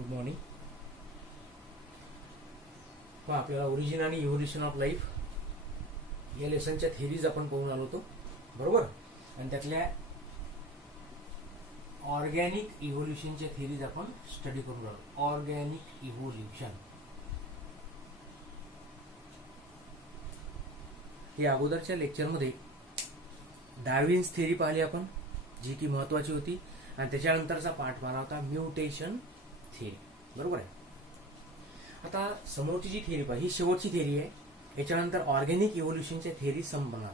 Good morning. मग आपल्याला origin आणि इव्होल्युशन ऑफ लाईफ या लेसनच्या थेरीज आपण पाहून आलो होतो, बरोबर. आणि त्यातल्या ऑर्गॅनिक इव्होल्युशनच्या थेरीज आपण स्टडी करून आलो. ऑर्गॅनिक इव्होल्युशन या अगोदरच्या लेक्चरमध्ये डार्विन्स थेरी पाहिली आपण, जी की महत्वाची होती. आणि त्याच्यानंतरचा पार्ट पाहिला होता म्युटेशन थेरी, बरोबर आहे. आता समोरची जी थेरी पाहिजे ही शेवटची थेरी आहे. याच्यानंतर ऑर्गॅनिक इव्होल्युशनच्या थेरी संपणार.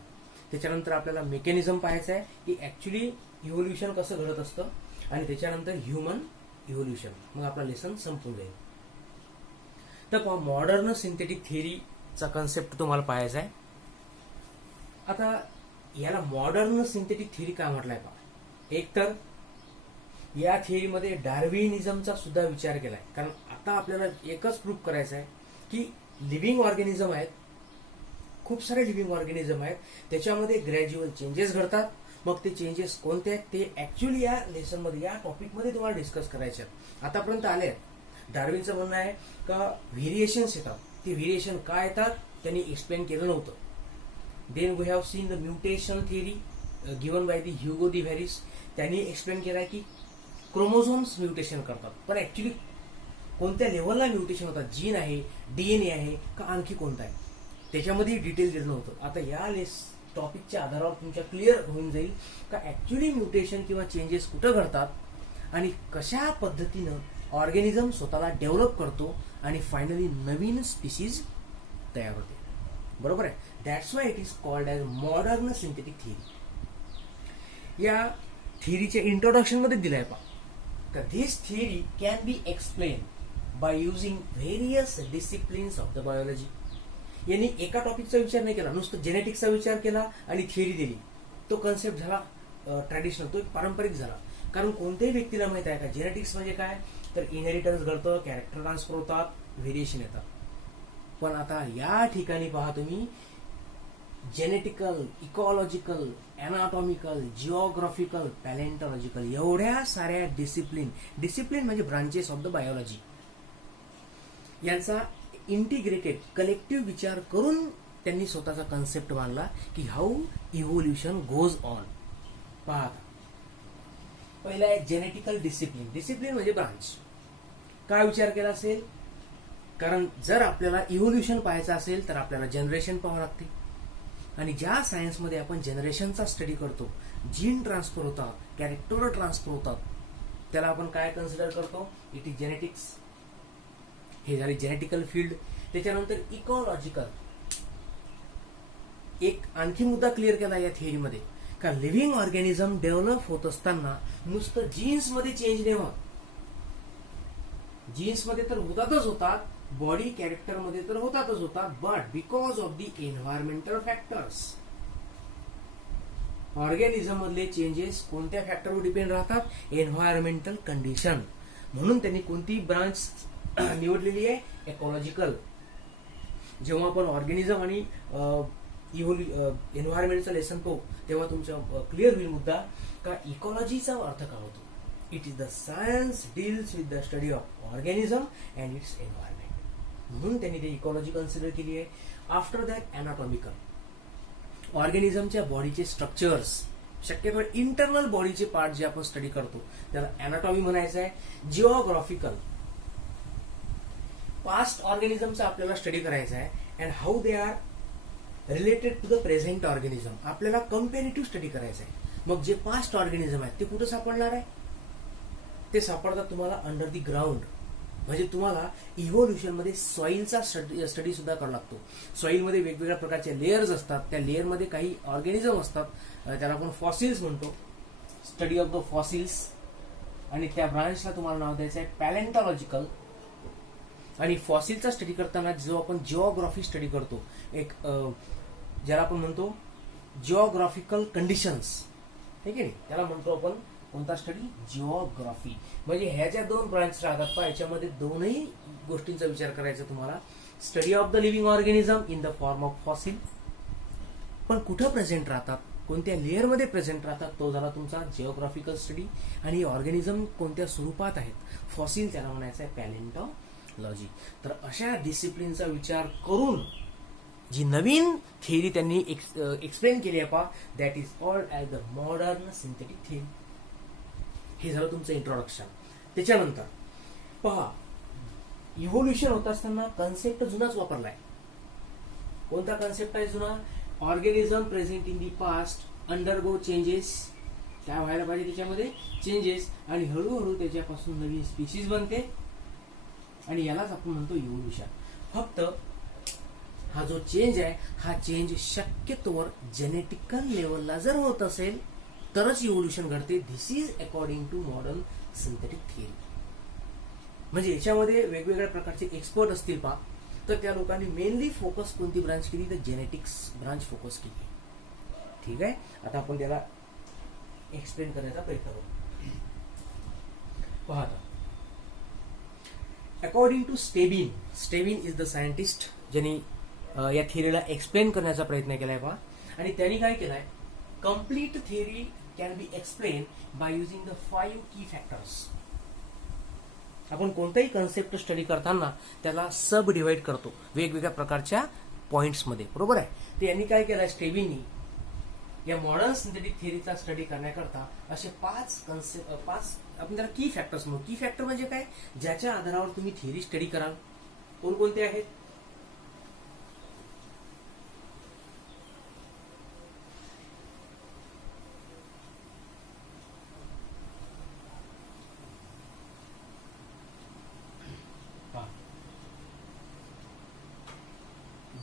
त्याच्यानंतर आपल्याला मेकॅनिझम पाहायचं आहे की ऍक्च्युली इव्होल्युशन कसं घडत असतं, आणि त्याच्यानंतर ह्युमन इव्होल्युशन. मग आपला लेसन संपून जाईल. तर मॉडर्न सिंथेटिक थेरीचा कन्सेप्ट तुम्हाला पाहायचा आहे. आता याला मॉडर्न सिंथेटिक थेरी काय म्हटलंय पहा. एक तर या थेरीमध्ये डार्विनिझमचा सुद्धा विचार केलाय. कारण आता आपल्याला एकच प्रूफ करायचं आहे की लिव्हिंग ऑर्गॅनिझम आहेत, खूप सारे लिव्हिंग ऑर्गॅनिझम आहेत, त्याच्यामध्ये ग्रॅज्युअल चेंजेस घडतात. मग ते चेंजेस कोणते आहेत ते ऍक्च्युअली या लेसनमध्ये, या टॉपिकमध्ये तुम्हाला डिस्कस करायचे आहेत. आतापर्यंत आले आहेत. डार्विनचं म्हणणं आहे का व्हेरिएशन्स येतात. ते व्हेरिएशन काय येतात त्यांनी एक्सप्लेन केलं नव्हतं. Then we have seen the mutation theory given by the Hugo de Vries. त्यांनी एक्सप्लेन केलाय की क्रोमोझोम्स म्युटेशन करतात, पण ऍक्च्युली कोणत्या लेव्हलला म्युटेशन होतात, जीन आहे, डीएनए आहे का आणखी कोणता आहे, त्याच्यामध्ये डिटेल दिलं नव्हतं. आता या टॉपिकच्या आधारावर तुमच्या क्लिअर होऊन जाईल का ऍक्च्युली म्युटेशन किंवा चेंजेस कुठं घडतात आणि कशा पद्धतीनं ऑर्गॅनिझम स्वतःला डेव्हलप करतो आणि फायनली नवीन स्पीसीज तयार होते, बरोबर आहे. That's why it is called as modern synthetic theory. या थिअरीच्या इंट्रोडक्शन मध्ये दिलाय पहा. This theory can be explained by using various disciplines of the biology. यांनी एका टॉपिकचा विचार नाही केला, नुसतं जेनेटिक्सचा विचार केला आणि थिअरी दिली. तो कन्सेप्ट झाला ट्रॅडिशनल, तो एक पारंपरिक झाला. कारण कोणत्याही व्यक्तीला माहित आहे का जेनेटिक्स म्हणजे काय, तर इनहेरिटन्स घडतं, कॅरेक्टर ट्रान्सफर होतात, व्हेरिएशन येतात. पण आता या ठिकाणी पहा तुम्ही, जेनेटिकल, इकॉलॉजिकल, एनाटॉमिकल, जिओग्राफिकल, पॅलेंटॉलॉजिकल एवढ्या साऱ्या डिसिप्लिन म्हणजे ब्रांचेस ऑफ द बायोलॉजी यांचा इंटिग्रेटेड कलेक्टिव्ह विचार करून त्यांनी स्वतःचा कन्सेप्ट मांडला की हाऊ इव्होल्युशन गोज ऑन. पहा, पहिला आहे जेनेटिकल डिसिप्लिन म्हणजे ब्रांच. काय विचार केला असेल, कारण जर आपल्याला इव्होल्युशन पाहायचं असेल तर आपल्याला जनरेशन पाहावं लागते. आणि ज्या सायन्समध्ये आपण जनरेशनचा स्टडी करतो, जीन ट्रान्सफर होतात, कॅरेक्टर ट्रान्सफर होतात, त्याला आपण काय कन्सिडर करतो, इट इज जेनेटिक्स. हे झाले जेनेटिकल फील्ड. त्याच्यानंतर इकॉलॉजिकल. एक आणखी मुद्दा क्लिअर केला या थिअरीमध्ये का लिव्हिंग ऑर्गॅनिझम डेव्हलप होत असताना नुसतं जीन्समध्ये चेंज नाही होत. जीन्समध्ये तर होतात, बॉडी कॅरेक्टरमध्ये तर होतात, but because of the environmental factors. Organism मधले चेंजेस कोणत्या फॅक्टरवर डिपेंड राहतात, एन्व्हायरमेंटल कंडिशन. म्हणून त्यांनी कोणती ब्रांच निवडलेली आहे, इकॉलॉजिकल. जेव्हा आपण ऑर्गॅनिझम आणि एन्व्हायरमेंटचं लेसन पाहू तेव्हा तुमचा क्लिअर होईल मुद्दा का इकॉलॉजीचा अर्थ काय होतो. It is the science deals with the study of organism and it's environment. म्हणून त्यांनी ते इकॉलॉजी कन्सिडर केली आहे. After that anatomical. ऑर्गॅनिझमच्या बॉडीचे स्ट्रक्चर्स, शक्यतो इंटरनल बॉडीचे पार्ट जे आपण स्टडी करतो त्याला एनाटॉमी म्हणायचं आहे. जिओग्राफिकल. पास्ट ऑर्गॅनिझमचा आपल्याला स्टडी करायचा आहे and how they are related to the present organism. आपल्याला कम्पॅरेटिव्ह स्टडी करायचं आहे. मग जे पास्ट ऑर्गॅनिझम आहेत ते कुठं सापडणार आहे, ते सापडतात तुम्हाला अंडर द ग्राउंड. म्हणजे तुम्हाला इव्होल्युशन मध्ये सॉइलचा स्टडी सुद्धा करावा लागतो. सॉइलमध्ये वेगवेगळ्या प्रकारचे लेयर्स असतात, त्या लेअरमध्ये काही ऑर्गॅनिझम असतात, त्याला आपण फॉसिल्स म्हणतो. Study of the fossils. आणि त्या ब्रांचला तुम्हाला नाव द्यायचं आहे पॅलेंटॉलॉजिकल. आणि फॉसिलचा स्टडी करताना जो आपण जिओग्राफी स्टडी करतो, एक ज्याला आपण म्हणतो जिओग्राफिकल कंडिशन्स, ठीक आहे, त्याला म्हणतो आपण कोणता स्टडी, जिओग्राफी. म्हणजे ह्या ज्या दोन ब्रांच राहतात पहा, याच्यामध्ये दोनही गोष्टींचा विचार करायचा तुम्हाला. Study of the living organism in the form of fossil, पण कुठं प्रेझेंट राहतात, कोणत्या लेअरमध्ये प्रेझेंट राहतात तो झाला तुमचा जिओग्राफिकल स्टडी. आणि ऑर्गॅनिझम कोणत्या स्वरूपात आहेत, फॉसिल त्याला म्हणायचं आहे पॅलेंटॉलॉजी. तर अशा डिसिप्लिनचा विचार करून जी नवीन थिअरी त्यांनी एक्सप्लेन केली आहे पहा, that is called as the modern synthetic theory. हे झालं तुमचं इंट्रोडक्शन. त्याच्यानंतर पहा, इव्होल्युशन होत असताना कन्सेप्ट जुनाच वापरलाय. कोणता कन्सेप्ट आहे जुना? Organism present in the past undergo changes. काय व्हायला पाहिजे त्याच्यामध्ये? चेंजेस. आणि हळूहळू त्याच्यापासून नवीन स्पीशीज बनते आणि यालाच आपण म्हणतो इव्होल्युशन. फक्त हा जो चेंज आहे हा चेंज शक्यतोवर जेनेटिकल लेवलला जर होत असेल तरच इव्होल्युशन घडते. This is according to modern synthetic theory. म्हणजे याच्यामध्ये वेगवेगळ्या प्रकारचे एक्सपर्ट असतील पहा, तर त्या लोकांनी मेनली फोकस कोणती ब्रांच केली? तर जेनेटिक्स ब्रांच फोकस केली. ठीक आहे, आता आपण त्याला एक्सप्लेन करण्याचा प्रयत्न करू. पाहता, according to Stebbins, Stebbins is the scientist ज्यांनी या थिअरीला एक्सप्लेन करण्याचा प्रयत्न केलाय पहा. आणि त्यांनी काय केलाय? Complete theory can be explain by using the 5 की फॅक्टर्स. आपण कोणताही कन्सेप्ट स्टडी करताना त्याला सब डिवाइड करतो वेगवेगळ्या प्रकारच्या पॉइंट्समध्ये, बरोबर आहे. तर यांनी काय केलंय? स्टेबिननी या मॉडर्न सिंथेटिक थिअरीचा स्टडी करण्याकरता असे 5 आपण त्याला की फॅक्टर्स म्हणू. की फॅक्टर म्हणजे काय? ज्याच्या आधारावर तुम्ही थिअरी स्टडी कराल. कोणकोणते आहेत?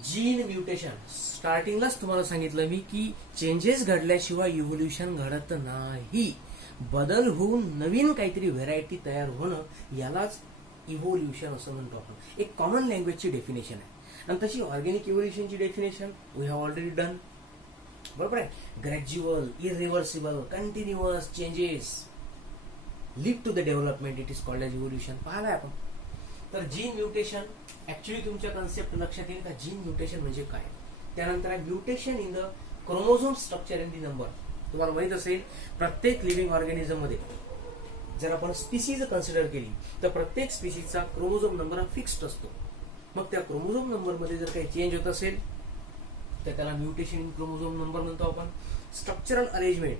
Gene mutation. स्टार्टिंगलाच तुम्हाला सांगितलं मी की चेंजेस घडल्याशिवाय इव्होल्युशन घडत नाही. बदल होऊन नवीन काहीतरी व्हेरायटी तयार होणं यालाच इव्होल्युशन असं म्हणतो आपण. एक कॉमन लँग्वेजची डेफिनेशन आहे. आणि तशी ऑर्गॅनिक इव्होल्युशनची definition we have already done, बरोबर आहे. Gradual, irreversible, continuous changes lead to the development, it is called as evolution. पाहिलंय आपण. तर जीन म्युटेशन ऍक्च्युली तुमच्या कन्सेप्ट लक्षात येईल का? जीन म्युटेशन म्हणजे काय? त्यानंतर आहे mutation in the chromosome structure and the number. तुम्हाला माहित असेल प्रत्येक लिव्हिंग ऑर्गॅनिझम मध्ये जर आपण स्पीसीज कन्सिडर केली तर प्रत्येक स्पीसीजचा क्रोमोझोम नंबर हा फिक्स्ड असतो. मग त्या क्रोमोझोम नंबर मध्ये जर काही चेंज होत असेल तर त्याला म्युटेशन इन क्रोमोझोम नंबर म्हणतो आपण. स्ट्रक्चरल अरेंजमेंट,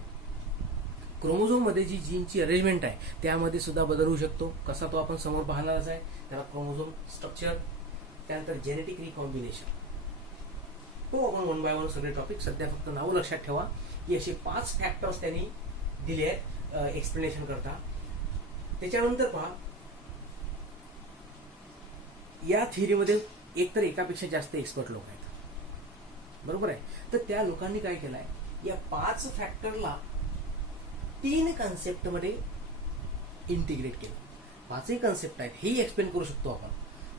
क्रोमोझोम मध्ये जी जीनची अरेंजमेंट आहे त्यामध्ये सुद्धा बदल होऊ शकतो. कसा तो आपण समोर पाहणारच आहे. त्याला क्रोमोझोम स्ट्रक्चर. त्यानंतर जेनेटिक रिकॉम्बिनेशन. हो, आपण 1 बाय 1 सगळे टॉपिक. सध्या फक्त नावं लक्षात ठेवा की असे 5 फॅक्टर्स त्यांनी दिले आहेत एक्सप्लेनेशन करता. त्याच्यानंतर पहा, या थिअरीमध्ये एकतर एकापेक्षा जास्त एक्सपर्ट लोक आहेत, बरोबर आहे. तर त्या लोकांनी काय केलंय? या 5 फॅक्टरला 3 कन्सेप्ट मध्ये इंटिग्रेट केलं. 5ही कन्सेप्ट आहेत, हेही एक्सप्लेन करू शकतो आपण,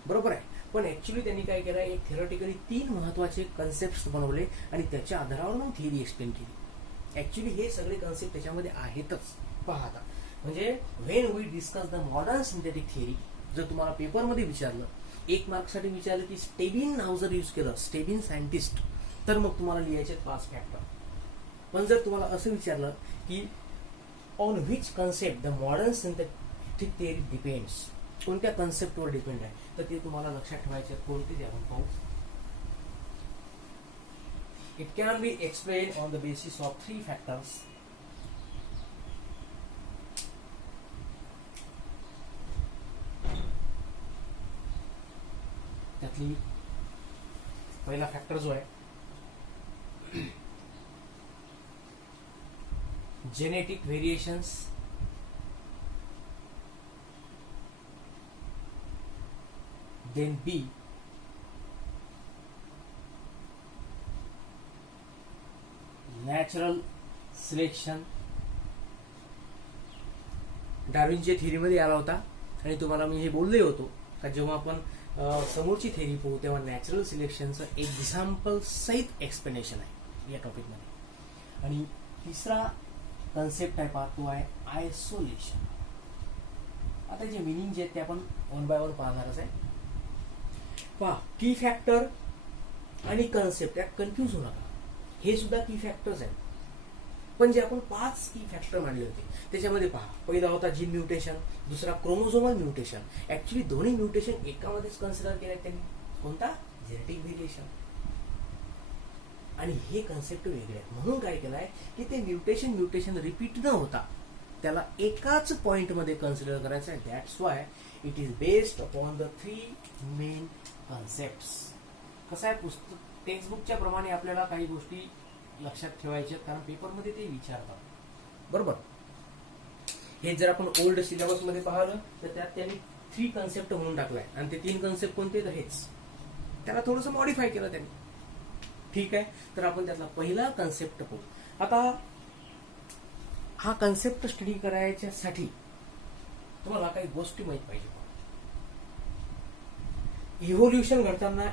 बरोबर आहे. पण ऍक्च्युली त्यांनी काय केलं? एक थेरॉटिकली 3 महत्वाचे कन्सेप्ट बनवले आणि त्याच्या आधारावर मग थिअरी एक्सप्लेन केली. ऍक्च्युली हे सगळे कन्सेप्ट त्याच्यामध्ये आहेतच. पाहता, म्हणजे when we discuss the modern synthetic theory, जर तुम्हाला पेपरमध्ये विचारलं, 1 मार्कसाठी विचारलं की स्टेबिन नाव जर यूज केलं, स्टेबिन सायंटिस्ट, तर मग तुम्हाला लिहायचे 5 फॅक्टर. पण जर तुम्हाला असं विचारलं की on which concept the modern synthetic theory depends, कोणत्या कन्सेप्टवर डिपेंड आहे, तर ते तुम्हाला लक्षात ठेवायचे. कोणते ते आपण पाहू. It can be explain on the basis of 3 factors. त्यातली पहिला फॅक्टर जो आहे genetic variations, then B, natural selection. डार्विनच्या थिअरीमध्ये आला होता आणि तुम्हाला मी हे बोलले होतो का जेव्हा आपण समोरची थिअरी पाहू तेव्हा नॅचरल सिलेक्शनचं एक एक्झाम्पल सहित एक्सप्लेनेशन आहे या टॉपिकमध्ये. आणि तिसरा कन्सेप्ट आहे पहा, तो आहे आयसोलेशन. आता जे मिनिंग जे आहेत ते आपण 1 बाय 1 पाहणारच आहे. पहा, की फॅक्टर आणि कन्सेप्ट यात कन्फ्यूज होऊ नका. हे सुद्धा की फॅक्टर्स आहेत. पण जे आपण 5 की फॅक्टर मांडले होते त्याच्यामध्ये पहा, पहिला होता जीन म्युटेशन, दुसरा क्रोमोझोमल म्युटेशन. ऍक्च्युली दोन्ही म्युटेशन एकामध्येच कन्सिडर केले त्यांनी. कोणता? Genetic variation. आणि हे कन्सेप्ट वेगळे आहेत. म्हणून काय केलंय की ते म्युटेशन रिपीट न होता त्याला एकाच पॉइंट मध्ये कन्सिडर करायचं आहे. That's why it is based upon the 3 main concept. कसं आहे, पुस्तक टेक्स्टबुकच्या प्रमाणे आपल्याला काही गोष्टी लक्षात ठेवायच्या, कारण पेपरमध्ये ते विचारतात. बरोबर. हे जर आपण ओल्ड सिलेबस मध्ये पाहिलं तर त्यात त्यांनी 3 कन्सेप्ट म्हणून टाकलाय, आणि ते 3 कन्सेप्ट कोणते? तर हेच. त्याला थोडंसं मॉडिफाय केलं त्यांनी. ठीक आहे, तर आपण त्यातला पहिला कन्सेप्ट पाहू. आता हा कन्सेप्ट स्टडी करायच्यासाठी तुम्हाला काही गोष्टी माहित पाहिजे. इव्होल्युशन घडताना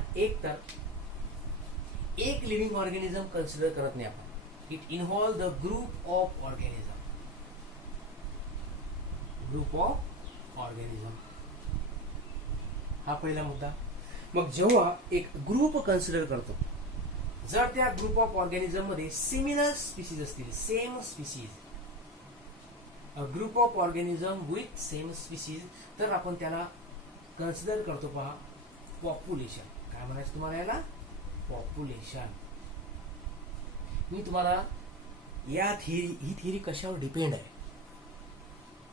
एक लिव्हिंग ऑर्गॅनिझम कन्सिडर करत नाही आपण. It involve the group of organism. हा पहिला मुद्दा. मग जेव्हा एक ग्रुप कन्सिडर करतो, जर त्या ग्रुप ऑफ ऑर्गॅनिझम मध्ये सिमिलर स्पीसीज असतील, same species, a group of organism with same species, तर आपण त्याला कन्सिडर करतो पहा पॉप्युलेशन. काय म्हणायचं तुम्हाला याला? पॉप्युलेशन. मी तुम्हाला ही थिअरी कशावर डिपेंड आहे,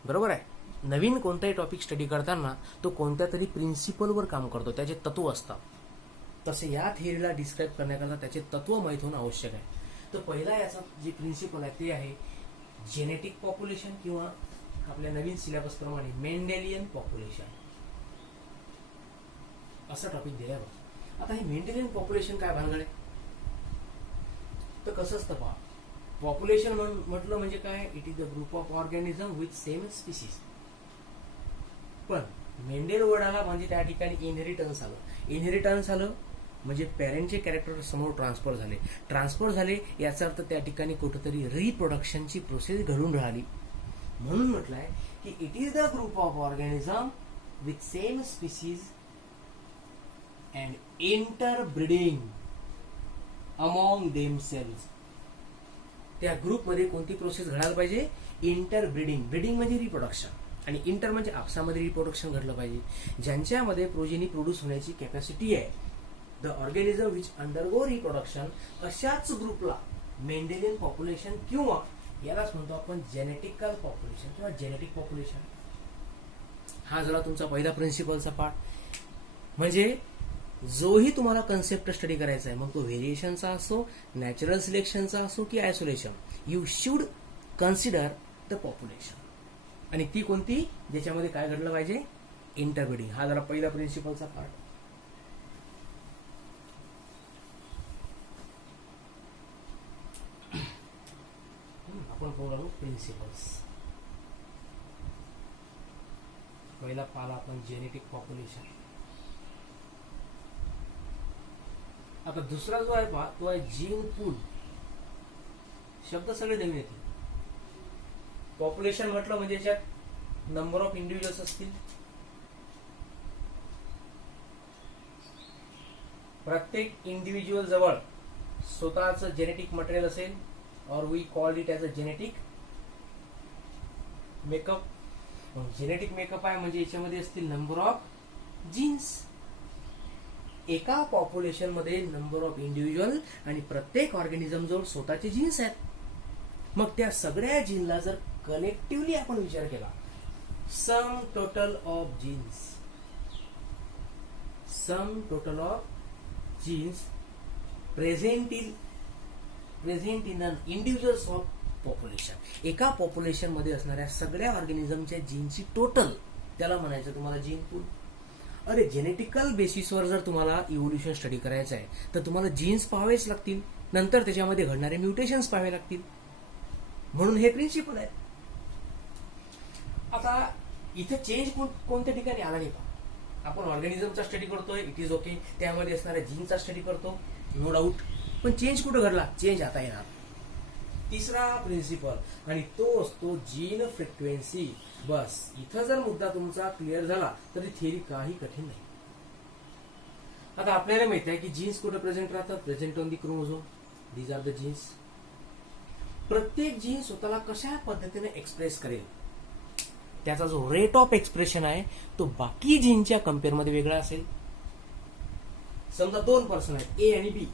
बरोबर आहे. नवीन कोणताही टॉपिक स्टडी करताना तो कोणत्या तरी प्रिन्सिपलवर काम करतो, त्याचे तत्व असतात. तसे या थिअरीला डिस्क्राईब करण्याकरता त्याचे तत्व माहीत होणं आवश्यक आहे. तर पहिला याचा जे प्रिन्सिपल आहे ते आहे जेनेटिक पॉप्युलेशन, किंवा आपल्या नवीन सिलेबस प्रमाणे मेंडेलियन पॉप्युलेशन. असा टॉपिक दिलाय बघा. आता हे मेंडेलियन पॉप्युलेशन काय भानगड आहे? तर कसं असतं पहा, पॉप्युलेशन म्हटलं म्हणजे काय? It is the group of organism with same species. पण मेंडेल वर्ड आला म्हणजे त्या ठिकाणी इनहेरिटन्स आलं. इनहेरिटन्स आलं म्हणजे पॅरेंटचे कॅरेक्टर समोर ट्रान्सफर झाले याचा अर्थ त्या ठिकाणी कुठेतरी रिप्रोडक्शनची प्रोसेस घडून राहिली. म्हणून म्हटलंय की it is the group of organism with same species and interbreeding among themselves. त्या ग्रुपमध्ये कोणती प्रोसेस घडायला पाहिजे? इंटरब्रीडिंग. ब्रीडिंग म्हणजे रिप्रोडक्शन, आणि इंटर म्हणजे आपसामध्ये रिप्रोडक्शन घडलं पाहिजे. ज्यांच्यामध्ये प्रोजेनी प्रोड्यूस होण्याची कॅपॅसिटी आहे, the organism which undergo reproduction, अशाच ग्रुपला मेंडेलियन पॉप्युलेशन, किंवा यालाच म्हणतो आपण जेनेटिकल पॉप्युलेशन किंवा जेनेटिक पॉप्युलेशन. हा झाला तुमचा पहिला प्रिन्सिपलचा पार्ट. म्हणजे जोही तुम्हाला कन्सेप्ट स्टडी करायचा आहे, मग तो व्हेरिएशनचा असो, नॅचरल सिलेक्शनचा असो की isolation, you should consider the population. आणि ती कोणती? ज्याच्यामध्ये काय घडलं पाहिजे? इंटरब्रीडिंग. हा झाला पहिला प्रिन्सिपलचा पार्ट. आपण पाहू प्रिन्सिपल्स. पहिला पाला आपण जेनेटिक पॉप्युलेशन. आता दुसरा जो आहे पहा तो आहे जीन पूल. शब्द सगळे नवीन येतील. पॉप्युलेशन म्हटलं म्हणजे याच्यात नंबर ऑफ इंडिव्हिज्युअल्स असतील. प्रत्येक इंडिव्हिज्युअल जवळ स्वतःचं जेनेटिक मटेरियल असेल, or we called it as a genetic makeup. Genetic makeup आहे म्हणजे याच्यामध्ये असतील नंबर ऑफ जीन्स. एका पॉप्युलेशन मध्ये नंबर ऑफ इंडिव्हिज्युअल आणि प्रत्येक ऑर्गॅनिझम जवळ स्वतःचे जीन्स आहेत. मग त्या सगळ्या जीनला जर कलेक्टिव्हली आपण विचार केला, sum total of genes present in an individuals of population. एका पॉप्युलेशन मध्ये असणाऱ्या सगळ्या ऑर्गॅनिझमच्या जीनची टोटल, त्याला म्हणायचं तुम्हाला जीन पूल. अरे जेनेटिकल बेसिसवर जर तुम्हाला इव्होल्युशन स्टडी करायचं आहे तर तुम्हाला जीन्स पाहावेच लागतील, नंतर त्याच्यामध्ये घडणारे म्युटेशन्स पाहावे लागतील. म्हणून हे प्रिन्सिपल आहे. आता इथे चेंज कोणत्या ठिकाणी आला नाही. आपण ऑर्गॅनिझमचा स्टडी करतोय, इट इज ओके, त्यामध्ये असणाऱ्या जीनचा स्टडी करतो, नो डाऊट. पण चेंज कुठं घडला? चेंज आता येणार. तिसरा प्रिन्सिपल, आणि तो असतो जीन फ्रिक्वेन्सी. बस इथं जर मुद्दा तुमचा क्लिअर झाला तर थिअरी काही कठीण नाही. आता आपल्याला माहित आहे की जीन्स कुठे प्रेझेंट राहतात? Present on the chromosome. These are the genes. प्रत्येक जीन स्वतःला कशा पद्धतीने एक्सप्रेस करेल, त्याचा जो रेट ऑफ एक्सप्रेशन आहे तो बाकी जीनच्या कम्पेअरमध्ये वेगळा असेल. समजा 2 पर्सन आहेत, ए आणि बी.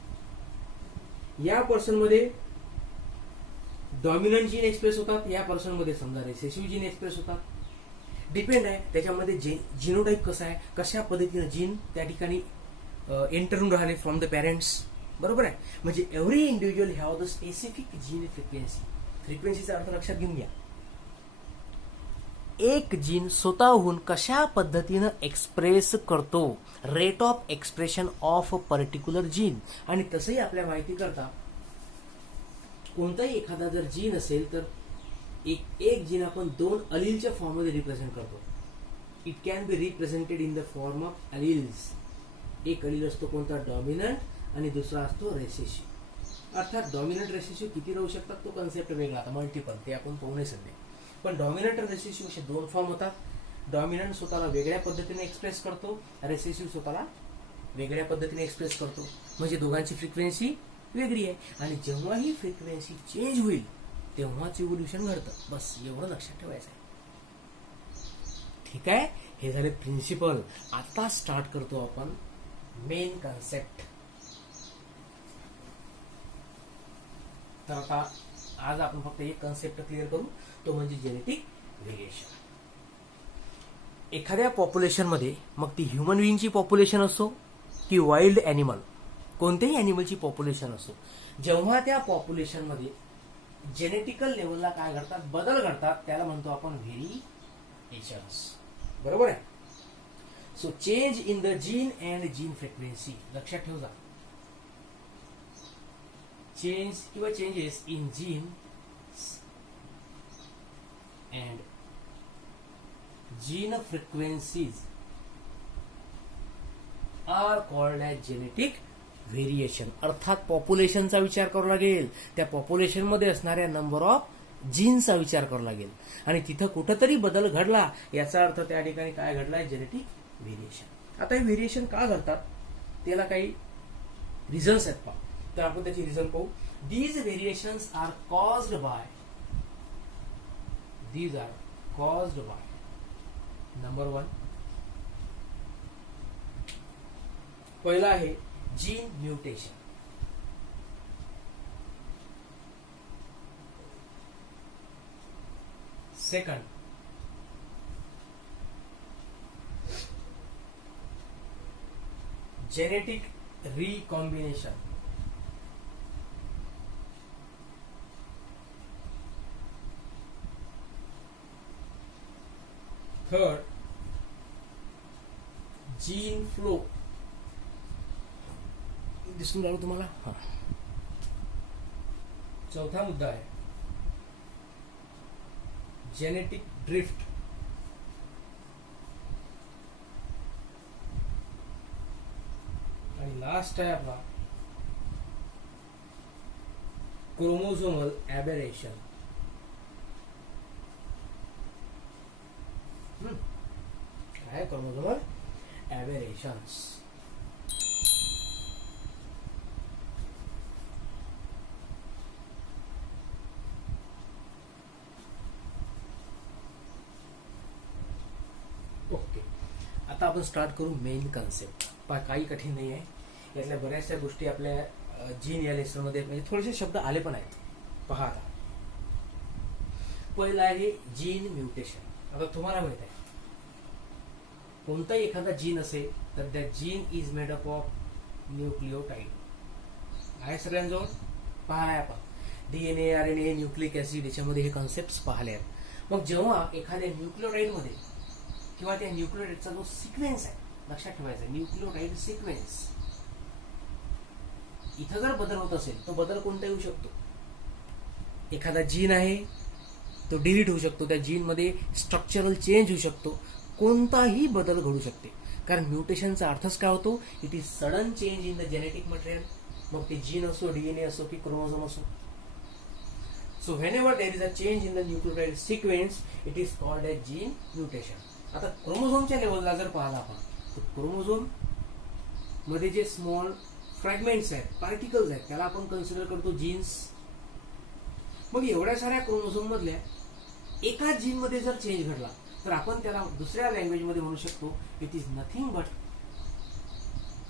या पर्सन मध्ये डॉमिनंट जीन एक्सप्रेस होतात, या पर्सन मध्ये समजा रिसेसिव्ह जीन एक्सप्रेस होतात. डिपेंड आहे त्याच्यामध्ये जिनोटाईप कसा आहे, कशा पद्धतीने जीन त्या ठिकाणी एंटर होऊन राहिले फ्रॉम द पॅरेंट्स. बरोबर आहे. म्हणजे every individual have the specific gene frequency. फ्रिक्वेन्सीचा अर्थ लक्षात घेऊन घ्या. एक जीन स्वतःहून कशा पद्धतीनं एक्सप्रेस करतो, rate of expression of a particular gene. आणि तसंही आपल्या माहिती करता कोणताही एखादा जर जीन असेल तर एक जीन आपण 2 अलीलच्या फॉर्ममध्ये रिप्रेझेंट करतो. It can B represented in the form of alleles. एक अलील असतो कोणता, डॉमिनंट, आणि दुसरा असतो रेसेसिव्ह. अर्थात डॉमिनंट रेसेसिव्ह किती राहू शकतात तो कन्सेप्ट वेगळा, आता मल्टिपल ते आपण पाहू नाही सध्या. पण डॉमिनंट आणि रेसेसिव्ह असे 2 फॉर्म होतात. डॉमिनंट स्वतःला वेगळ्या पद्धतीने एक्सप्रेस करतो, रेसेसिव्ह स्वतःला वेगळ्या पद्धतीने एक्सप्रेस करतो. म्हणजे दोघांची फ्रिक्वेन्सी वेगळी आहे. आणि जेव्हा ही फ्रिक्वेन्सी चेंज होईल तेव्हाच इव्होल्युशन घडतं. बस एवढं लक्षात ठेवायचं आहे. ठीक आहे. हे झाले प्रिन्सिपल. आता स्टार्ट करतो आपण मेन कन्सेप्ट. तर आता आज आपण फक्त एक कन्सेप्ट क्लिअर करू, तो म्हणजे जेनेटिक व्हेरिएशन. एखाद्या पॉप्युलेशन मध्ये, मग ती ह्युमन बिईंगची पॉप्युलेशन असो की वाईल्ड ॲनिमल, कोणत्याही ॲनिमलची पॉप्युलेशन असो, जेव्हा त्या पॉप्युलेशन मध्ये जेनेटिकल लेवलला काय घडतात, बदल घडतात, त्याला म्हणतो आपण व्हेरिएशन्स. बरोबर आहे. So change in the gene and gene frequency. लक्षात ठेव जा. चेंज किंवा changes in gene and gene frequencies are called as genetic variation. अर्थात पॉप्युलेशनचा विचार करावा लागेल, त्या पॉप्युलेशन मध्ये असणाऱ्या नंबर ऑफ जीन्सचा विचार करावा लागेल, आणि तिथं कुठंतरी बदल घडला याचा अर्थ त्या ठिकाणी काय घडलाय, जेनेटिक व्हेरिएशन. आता हे व्हेरिएशन का घडतात त्याला काही रिझन्स आहेत पहा. तर आपण त्याची रिझन पाहू. These variations are caused by number 1, पहिला आहे gene mutation. Second, genetic recombination. Third, gene flow. दिसून राहिलो तुम्हाला. हा. चौथा मुद्दा आहे जेनेटिक ड्रिफ्ट. आणि लास्ट आहे आपला क्रोमोझोमल ॲबेरेशन. काय क्रोमोझोमल ॲबेरेशन्स. ओके. आता आपण स्टार्ट करू मेन कन्सेप्ट. काही कठीण नाही आहे. यातल्या बऱ्याचशा गोष्टी आपल्या जीन या लेसन मध्ये म्हणजे थोडेसे शब्द आले पण आहेत. पहा आता. पहिला आहे जीन म्युटेशन. आता तुम्हाला माहित आहे कोणताही एखादा जीन असेल तर त्या gene is made up of nucleotide. आहे सगळ्यांजवळ. पाहाय आपण DNA, RNA, न्यूक्लिक ऍसिड याच्यामध्ये हे कॉन्सेप्ट पाहिले आहेत. मग जेव्हा एखाद्या न्यूक्लिओटाइड मध्ये किंवा त्या न्यूक्लिओटाइडचा जो सिक्वेन्स आहे, लक्षात ठेवायचा न्यूक्लिओटाइड सिक्वेन्स, इथं जर बदल होत असेल तो बदल कोणता येऊ शकतो. एखादा जीन आहे तो डिलीट होऊ शकतो, त्या जीन मध्ये स्ट्रक्चरल चेंज होऊ शकतो, कोणताही बदल घडू शकते. कारण म्युटेशनचा अर्थच काय होतो, it is sudden change in the genetic material. मग ते जीन असो, DNA असो की क्रोमोझोम असो. So whenever there is a change in the nucleotide sequence it is called as gene mutation. आता क्रोमोझोमच्या लेवलला जर पाहिला आपण तर क्रोमोझोम मध्ये जे स्मॉल फ्रॅगमेंट्स आहेत, पार्टिकल्स आहेत, त्याला आपण कन्सिडर करतो जीन्स. मग एवढ्या साऱ्या क्रोमोझोम मधल्या एकाच जीन मध्ये जर चेंज घडला तर आपण त्याला दुसऱ्या लँग्वेज मध्ये म्हणू शकतो it is nothing but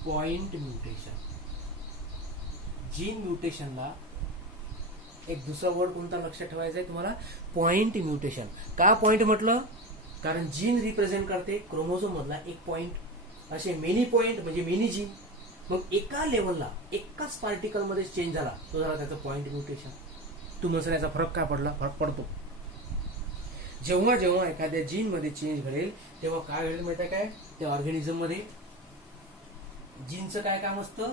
point mutation. Gene म्युटेशनला एक दुसरा वर्ड कोणता लक्षात ठेवायचा आहे तुम्हाला, पॉइंट म्युटेशन. का पॉइंट म्हटलं, कारण जीन रिप्रेझेंट करते क्रोमोझोम मधला एक पॉइंट. असे मेनी पॉइंट म्हणजे मेनी जीन. मग एका लेवलला एकाच पार्टिकल मध्ये चेंज झाला तो झाला त्याचा पॉइंट म्युटेशन. तुम्हाला याचा फरक काय पडला, फरक पडतो जेव्हा जेव्हा एखाद्या जीन मध्ये चेंज घडेल तेव्हा काय घडेल माहिती आहे काय, त्या ऑर्गॅनिझम मध्ये जीनचं काय काम असतं,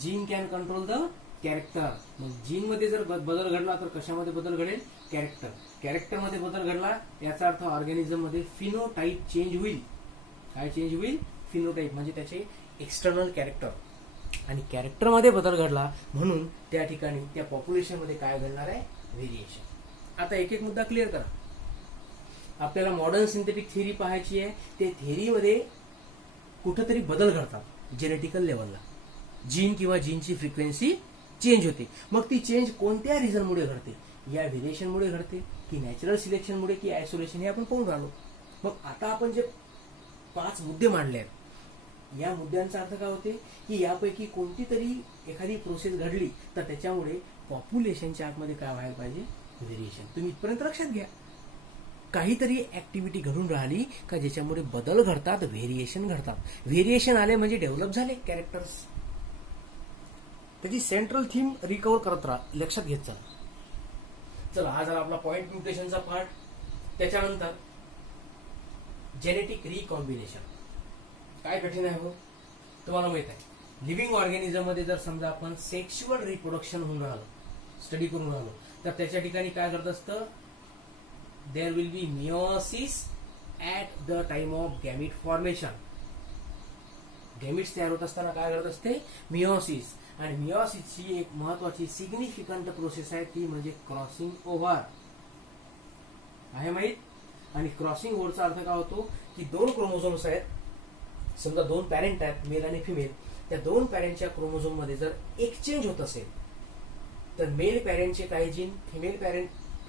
gene can control the character. मग जीन मध्ये जर बदल घडला तर कशामध्ये बदल घडेल, कॅरेक्टर. कॅरेक्टर मध्ये बदल घडला याचा अर्थ ऑर्गॅनिझम मध्ये फिनोटाइप चेंज होईल. काय चेंज होईल, फिनोटाइप म्हणजे त्याचे एक्सटर्नल कॅरेक्टर. आणि कॅरेक्टर मध्ये बदल घडला म्हणून त्या ठिकाणी त्या पॉप्युलेशन मध्ये काय घडणार आहे, व्हेरिएशन. आता एक एक मुद्दा क्लिअर करा. आपल्याला मॉडर्न सिंथेटिक थिअरी पाहायची आहे. ते थिअरीमध्ये कुठेतरी बदल घडतात जेनेटिकल लेवलला. जीन किंवा जीनची फ्रिक्वेन्सी चेंज होते. मग ती चेंज कोणत्या रिझनमुळे घडते, या व्हेरिएशनमुळे घडते की नॅचरल सिलेक्शनमुळे की आयसोलेशन, हे आपण पाहून राहिलो. मग आता आपण जे 5 मुद्दे मांडले आहेत या मुद्द्यांचा अर्थ काय होते की यापैकी कोणती तरी एखादी प्रोसेस घडली तर त्याच्यामुळे पॉप्युलेशनच्या आतमध्ये काय व्हायला पाहिजे, व्हेरिएशन. तुम्ही इथपर्यंत लक्षात घ्या. काहीतरी ऍक्टिव्हिटी घडून राहिली का ज्याच्यामुळे बदल घडतात, व्हेरिएशन घडतात. व्हेरिएशन आले म्हणजे डेव्हलप झाले कॅरेक्टर्स. त्याची सेंट्रल थीम रिकव्हर करत राहा, लक्षात घेत चला. चला हा झाला आपला पॉइंट म्युटेशनचा पार्ट. त्याच्यानंतर जेनेटिक रिकॉम्बिनेशन. काय कठीण आहे हो, तुम्हाला माहित आहे. लिव्हिंग ऑर्गॅनिझम मध्ये जर समजा आपण सेक्शुअल रिप्रोडक्शन होऊन राहिलो, स्टडी करून राहिलो, तर त्याच्या ठिकाणी काय घडत असतं, there will be meiosis at the time of gamete formation. Gametes तयार होत असताना काय घडत असते, मिओसिस. आणि मिओसिसची एक महत्वाची सिग्निफिकंट प्रोसेस आहे ती म्हणजे क्रॉसिंग ओव्हर. आहे माहित. आणि क्रॉसिंग ओव्हरचा अर्थ काय होतो की 2 क्रोमोझोम्स आहेत, समजा 2 पॅरेंट आहेत, मेल आणि फिमेल. त्या 2 पॅरेंटच्या क्रोमोझोम मध्ये जर एक्सचेंज होत असेल तर मेल पॅरेंटचे काही जीन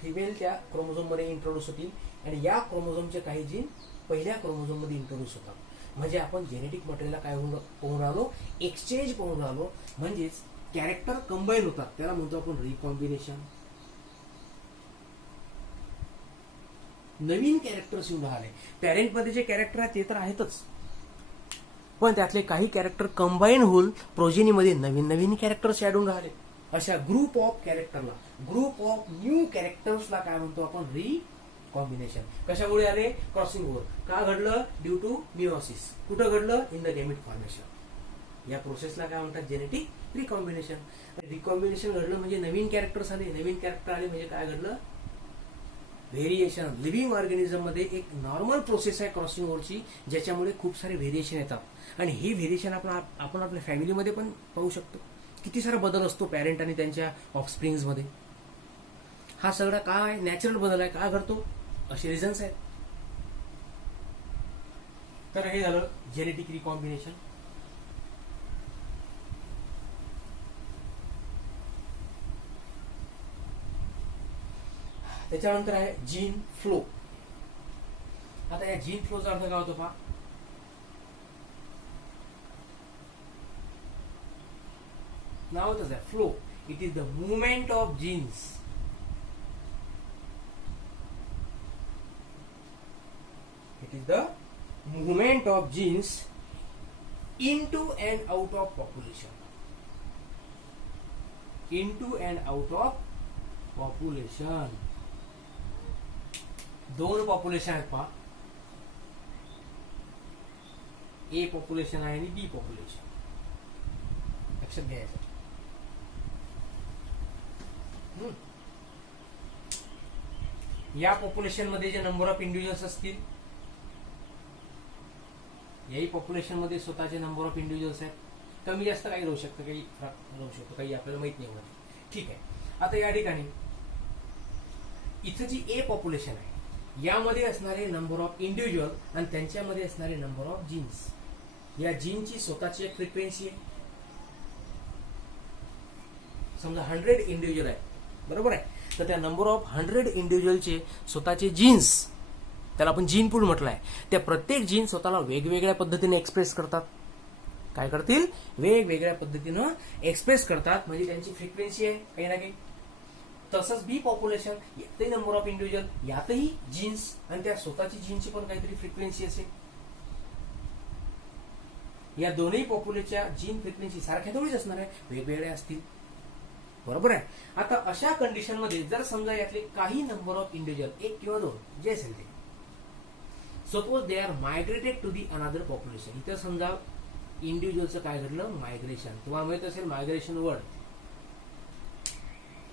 फिमेलच्या क्रोमोझोम मध्ये इंट्रोड्यूस होतील आणि या क्रोमोझोमचे काही जीन पहिल्या क्रोमोझोम मध्ये इंट्रोड्यूस होतात. म्हणजे आपण जेनेटिक मटेरियलला काय पाहून राहिलो, एक्सचेंज पाहून राहिलो. म्हणजेच कॅरेक्टर कंबाईन होतात, त्याला म्हणतो आपण रिकॉम्बिनेशन. नवीन कॅरेक्टर्स येऊन राहिले. पॅरेंट मध्ये जे कॅरेक्टर आहेत ते तर आहेतच, पण त्यातले काही कॅरेक्टर कंबाईन होऊन प्रोजेनीमध्ये नवीन नवीन कॅरेक्टर्स ऍड होऊन राहिले. अशा ग्रुप ऑफ कॅरेक्टरला, ग्रुप ऑफ न्यू कॅरेक्टर्सला काय म्हणतो आपण, रिकॉम्बिनेशन. कशामुळे आले, क्रॉसिंग ओव्हर. का घडलं, ड्यू टू मिओसिस. कुठं घडलं, इन द गॅमिट फॉर्मेशन. या प्रोसेसला काय म्हणतात, जेनेटिक रिकॉम्बिनेशन. रिकॉम्बिनेशन घडलं म्हणजे नवीन कॅरेक्टर्स आले. नवीन कॅरेक्टर आले म्हणजे काय घडलं, व्हेरिएशन. लिव्हिंग ऑर्गॅनिझम मध्ये एक नॉर्मल प्रोसेस आहे क्रॉसिंग ओव्हरची, ज्याच्यामुळे खूप सारे व्हेरिएशन येतात. आणि हे व्हेरिएशन आपण आपल्या फॅमिलीमध्ये पण पाहू शकतो. किती सारा बदल असतो पॅरेंट आणि त्यांच्या ऑफस्प्रिंग्स मध्ये. हा सगळा काय नॅचरल बदल आहे, का घडतो, असे रिझन्स आहेत. तर हे झालं जेनेटिक रिकॉम्बिनेशन. त्याच्यानंतर आहे जीन फ्लो. आता या जीन फ्लोचा अर्थ काय होतो पहा. नावच आहे flow. It is the movement of genes. It is the movement of genes into and out of population. Into and out of population. 2 population आहेत पहा. ए पॉप्युलेशन आहे आणि बी पॉप्युलेशन. लक्षात घ्यायचं. या पॉप्युलेशन मध्ये जे नंबर ऑफ इंडिव्हिज्युअल्स असतील, याही पॉप्युलेशन मध्ये स्वतःचे नंबर ऑफ इंडिव्हिज्युअल्स आहेत. कमी जास्त काही राहू शकतं, काही राहू शकतो, काही आपल्याला माहित नाही होत. ठीक आहे. आता या ठिकाणी इथं जी ए पॉप्युलेशन आहे यामध्ये असणारे नंबर ऑफ इंडिव्हिज्युअल आणि त्यांच्यामध्ये असणारे नंबर ऑफ जीन्स, या जीनची स्वतःची एक फ्रिक्वेन्सी आहे. समजा 100 इंडिव्हिज्युअल आहे, बरोबर आहे, तर त्या नंबर ऑफ 100 इंडिव्हिज्युअलचे स्वतःचे जीन्स, त्याला आपण जीन पूल म्हटलं आहे, त्या प्रत्येक जीन स्वतःला वेगवेगळ्या पद्धतीने एक्सप्रेस करतात. काय करतील? वेगवेगळ्या पद्धतीनं एक्सप्रेस करतात, म्हणजे त्यांची फ्रिक्वेन्सी आहे काही ना काही. तसंच बी पॉप्युलेशन, यातही नंबर ऑफ इंडिव्हिज्युअल, यातही जीन्स, आणि त्या स्वतःची जीनची पण काहीतरी फ्रिक्वेन्सी असेल. या दोन्ही पॉप्युलेशनच्या जीन फ्रिक्वेन्सी सारख्या थोडीच असणार आहे, वेगवेगळ्या असतील, बरोबर आहे. आता अशा कंडिशन मध्ये जर समजा यातले काही नंबर ऑफ इंडिव्हिज्युअल, एक किंवा दोन जे असेल ते, suppose they are migrated to the another population. इथं समजा इंडिव्हिज्युअलचं काय घडलं? मायग्रेशन. तुम्हाला माहित असेल मायग्रेशन वर्ड,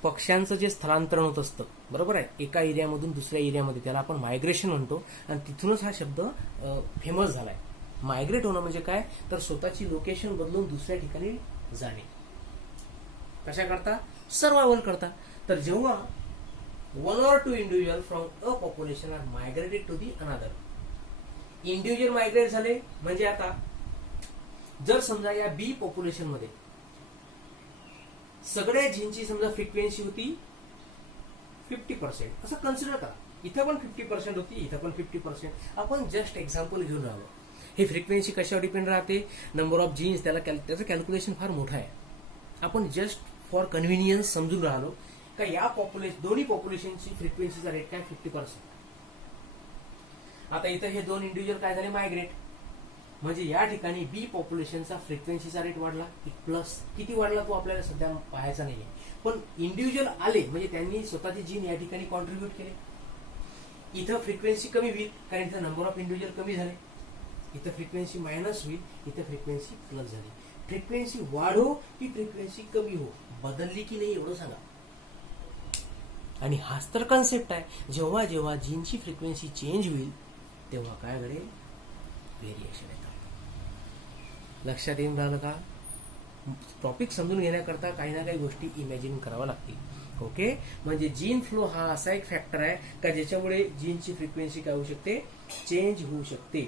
पक्ष्यांचं जे स्थलांतरण होत असतं, बरोबर आहे, एका एरियामधून दुसऱ्या एरियामध्ये, त्याला आपण मायग्रेशन म्हणतो, आणि तिथूनच हा शब्द फेमस झालाय. मायग्रेट होणं म्हणजे काय? तर स्वतःची लोकेशन बदलून दुसऱ्या ठिकाणी जाणे. कशा करता? सर्वायवल करता. तर जेव्हा 1 or 2 individual from a population are migrated to the another, individual migrate झाले म्हणजे आता जर समजा या बी पॉप्युलेशन मध्ये सगळ्या जीनची समजा फ्रिक्वेन्सी होती 50%, असं कन्सिडर करा. इथं पण 50% होती, इथं पण 50%. आपण जस्ट एक्झाम्पल घेऊन राहिलो. हे फ्रिक्वेन्सी कशावर डिपेंड राहते? Number of genes. त्याचं कॅल्क्युलेशन फार मोठं आहे. आपण जस्ट फॉर कन्व्हिनियन्स समजून राहिलो का या दोन्ही पॉप्युलेशनची फ्रिक्वेन्सीचा रेट काय? 50%. आता इथं हे दोन इंडिव्हिज्युअल काय झाले? मायग्रेट. म्हणजे या ठिकाणी बी पॉप्युलेशनचा फ्रिक्वेन्सीचा रेट वाढला, प्लस किती वाढला तो आपल्याला सध्या पाहायचा नाहीये, पण इंडिव्हिज्युअल आले म्हणजे त्यांनी स्वतःचे जीन या ठिकाणी कॉन्ट्रीब्युट केले. इथं फ्रिक्वेन्सी कमी होईल कारण इथं नंबर ऑफ इंडिव्हिज्युअल कमी झाले, इथं फ्रिक्वेन्सी मायनस होईल, इथं फ्रिक्वेन्सी प्लस झाली. फ्रिक्वेन्सी वाढो की फ्रिक्वेन्सी कमी हो, बदलली की नाही एवढं सांगा. आणि हाच तर कन्सेप्ट आहे. जेव्हा जेव्हा जीनची फ्रिक्वेन्सी चेंज होईल तेव्हा काय घडेल? व्हेरिएशन येतात. लक्षात येऊन राहिलं का? टॉपिक समजून घेण्याकरता काही ना काही गोष्टी इमॅजिन कराव्या लागतील. ओके, म्हणजे जीन फ्लो हा असा एक फॅक्टर आहे का ज्याच्यामुळे जीनची फ्रिक्वेन्सी काय होऊ शकते? चेंज होऊ शकते,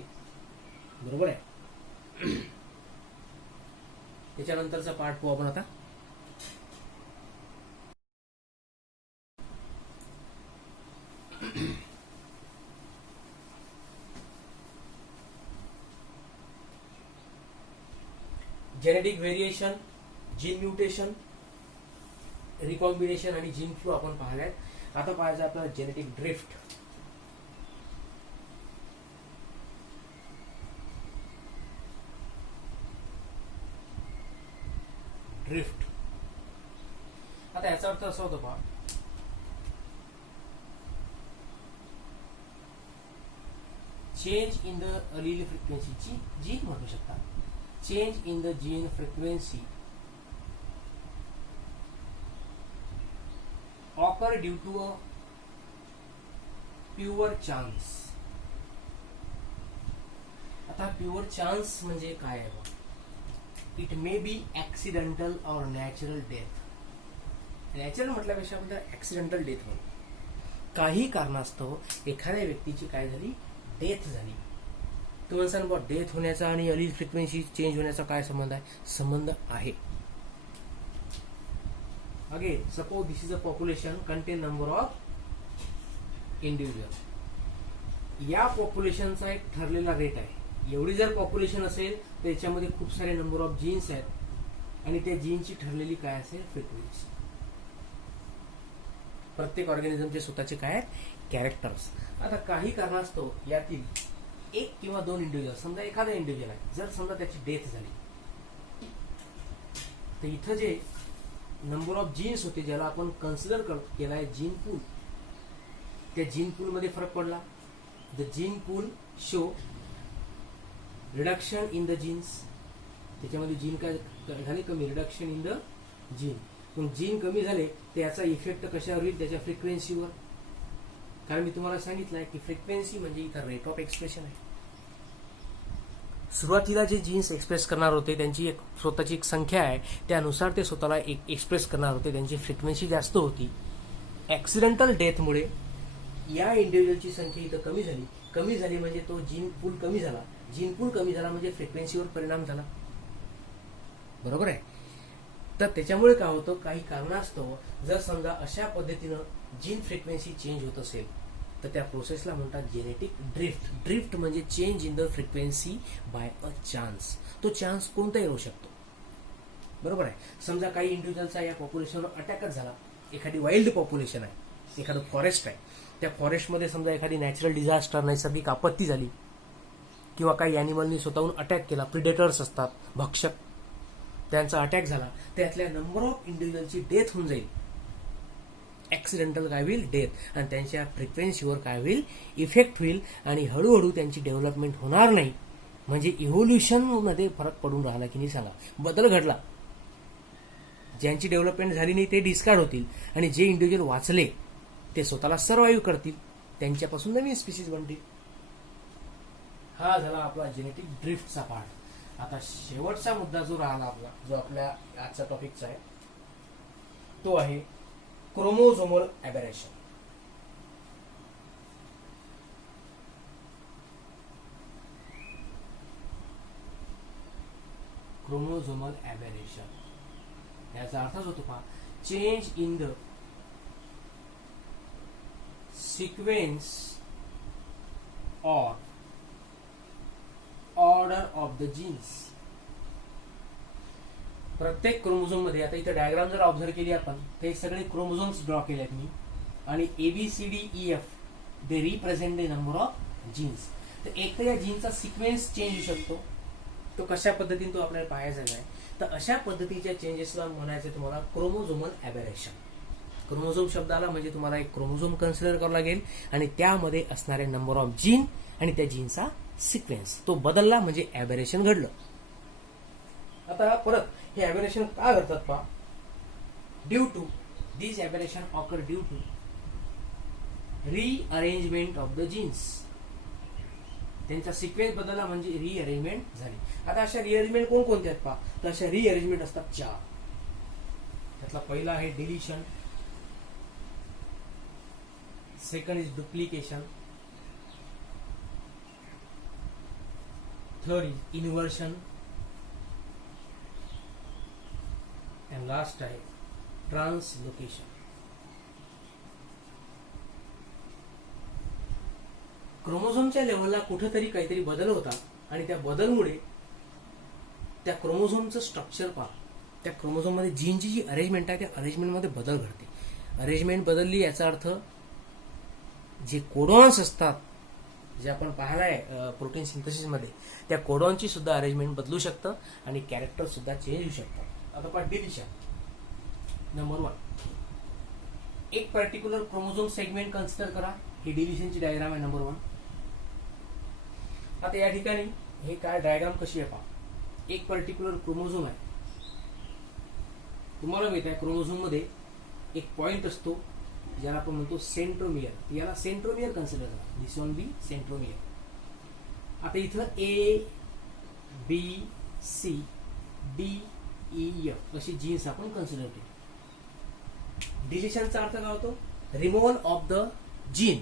बरोबर आहे. त्याच्यानंतरचा पार्ट पाहू आपण आता. Genetic variation, gene mutation, recombination आणि जीन फ्लो आपण पाहिलाय. आता पाहायचं आपल्याला जेनेटिक ड्रिफ्ट. आता याचा अर्थ असा होतो पहा, change in the Aleel फ्रिक्वेन्सीची gene म्हणू शकता. Change in the gene frequency occur due to a pure chance. आता प्युअर चान्स म्हणजे काय आहे? इट मे बी ऍक्सिडेंटल और नॅचरल डेथ. नॅचरल म्हटल्यापेक्षा आपण ऍक्सिडेंटल डेथ म्हणू. काही कारणास्तव एखाद्या व्यक्तीची काय झाली? डेथ झाली. तुम्हाला सांगा डेथ होण्याचा आणि अलील फ्रिक्वेन्सी चेंज होण्याचा काय संबंध आहे? संबंध आहे. Again, suppose this is a population contain number of individuals. या पॉप्युलेशनचा एक ठरलेला रेट आहे. एवढी जर पॉप्युलेशन असेल तर त्याच्यामध्ये खूप सारे नंबर ऑफ जीन्स आहेत आणि त्या जीनची ठरलेली काय असेल? फ्रिक्वेन्सी. प्रत्येक ऑर्गॅनिझमचे स्वतःचे काय आहेत? कॅरेक्टर्स. आता काही कारणास्तव यातील एक किंवा दोन इंडिव्हिज्युअल, समजा एखादा इंडिव्हिज्युअल आहे, जर समजा त्याची डेथ झाली तर इथं जे नंबर ऑफ जीन्स होते ज्याला आपण कन्सिडर केलाय जीन पूल, त्या जीन पूल मध्ये फरक पडला. The gene pool show reduction in the genes. त्याच्यामध्ये जीन काय झाले? कमी. Reduction in the gene. मग जीन कमी झाले तर याचा इफेक्ट कशावर होईल? त्याच्या फ्रिक्वेन्सीवर. कारण मी तुम्हाला सांगितलंय की फ्रिक्वेन्सी म्हणजे इथं रेट ऑफ एक्सप्रेशन आहे. सुरुवातीला जे जीन्स एक्सप्रेस करणार होते त्यांची एक स्वतःची एक संख्या आहे, त्यानुसार ते स्वतःला एक एक्सप्रेस करणार होते, त्यांची फ्रिक्वेन्सी जास्त होती. ऍक्सिडेंटल डेथमुळे या इंडिव्हिज्युअलची संख्या इथं कमी झाली. कमी झाली म्हणजे तो जीन पूल कमी झाला. जीन पूल कमी झाला म्हणजे फ्रिक्वेन्सीवर परिणाम झाला, बरोबर आहे. तर त्याच्यामुळे काय होतं, काही कारणास्तव जर समजा अशा पद्धतीनं जीन फ्रिक्वेन्सी चेंज होत असेल तर त्या प्रोसेसला म्हणतात जेनेटिक ड्रिफ्ट. ड्रिफ्ट म्हणजे change in the frequency by a chance. तो चान्स कोणताही येऊ शकतो, बरोबर आहे. समजा काही इंडिव्हिज्युअलचा या पॉप्युलेशनवर अटॅकच झाला, एखादी वाईल्ड पॉप्युलेशन आहे, एखादं फॉरेस्ट आहे, त्या फॉरेस्टमध्ये समजा एखादी नॅचरल डिझास्टर, नैसर्गिक आपत्ती झाली, किंवा काही ॲनिमलनी स्वतःहून अटॅक केला, प्रिडेटर्स असतात, भक्षक, त्यांचा अटॅक झाला, त्यातल्या नंबर ऑफ इंडिव्हिज्युअलची डेथ होऊन जाईल. ऍक्सिडेंटल काय होईल, डेथ, आणि त्यांच्या फ्रिक्वेन्सीवर काय होईल, इफेक्ट होईल, आणि हळूहळू त्यांची डेव्हलपमेंट होणार नाही. म्हणजे इव्होल्युशन मध्ये फरक पडून राहिला की नाही सांगा, बदल घडला. ज्यांची डेव्हलपमेंट झाली नाही ते डिस्कार्ड होतील, आणि जे इंडिव्हिज्युअल वाचले ते स्वतःला सर्वाईव्ह करतील, त्यांच्यापासून नवीन स्पीसीज बनतील. हा झाला आपला जेनेटिक ड्रिफ्टचा पार्ट. आता शेवटचा मुद्दा जो राहिला आपला, जो आपल्या आजच्या टॉपिकचा आहे, तो आहे क्रोमोझोमल ॲबेरेशन. क्रोमोझोमल ॲबेरेशन याचा अर्थच होतो पहा, चेंज इन द सिक्वेन्स और ऑर्डर ऑफ द जीन्स. प्रत्येक क्रोमोझोम मध्ये, आता इथे डायग्राम जर ऑब्झर्व केली आपण, ते सगळे क्रोमोझोम्स ड्रॉ केले आहेत मी, आणि ABCDEF they represent the number of genes. तर एक तर या जीनचा सिक्वेन्स चेंज होऊ शकतो, तो कशा पद्धतीने तो आपल्याला पाहायचा आहे. तर अशा पद्धतीच्या चेंजेसला म्हणायचं तुम्हाला क्रोमोझोमल ॲबेरेशन. क्रोमोझोम शब्द आला म्हणजे तुम्हाला एक क्रोमोझोम कन्सिडर करावं लागेल, आणि त्यामध्ये असणारे नंबर ऑफ जीन आणि त्या जीनचा सिक्वेन्स तो बदलला म्हणजे ॲबेरेशन घडलं. आता परत हे ॲबेरेशन का घडतात पहा, due to this aberration occur due to rearrangement of the genes. त्यांचा सिक्वेन्स बदलला म्हणजे रिअरेंजमेंट झाली. आता अशा रिअरेंजमेंट कोणकोणत्या आहेत पहा, तर अशा रिअरेंजमेंट असतात 4. त्यातला पहिला आहे deletion, second is duplication, third is inversion, and last आहे ट्रान्सलोकेशन. क्रोमोझोमच्या लेव्हलला कुठेतरी काहीतरी बदल होता, आणि त्या बदलमुळे त्या क्रोमोझोमचं स्ट्रक्चर पहा, त्या क्रोमोझोम मध्ये जीनची जी अरेंजमेंट आहे त्या अरेंजमेंटमध्ये बदल घडते. अरेंजमेंट बदलली याचा अर्थ जे कोडॉन्स असतात, जे आपण पाहिलाय प्रोटीन सिंथेसिस मध्ये, त्या कोडॉनची सुद्धा अरेंजमेंट बदलू शकतं आणि कॅरेक्टर सुद्धा चेंज होऊ शकतात. आता पहा डिलिशन नंबर 1, एक पर्टिक्युलर क्रोमोझोम सेगमेंट कन्सिडर करा. ही डिलिशनची डायग्राम आहे नंबर 1. आता या ठिकाणी हे काय डायग्राम कशी आहे पहा, एक पर्टिक्युलर क्रोमोझोम आहे. तुम्हाला माहित आहे क्रोमोझोम मध्ये एक पॉइंट असतो ज्याला आपण म्हणतो सेंट्रोमियर. याला सेंट्रोमियर कन्सिडर करा, दिस वन बी सेंट्रोमियर. आता इथं ABCDEF अशी जीन्स आपण कन्सिडर केली. डिलिशनचा अर्थ काय होतो, removal of the gene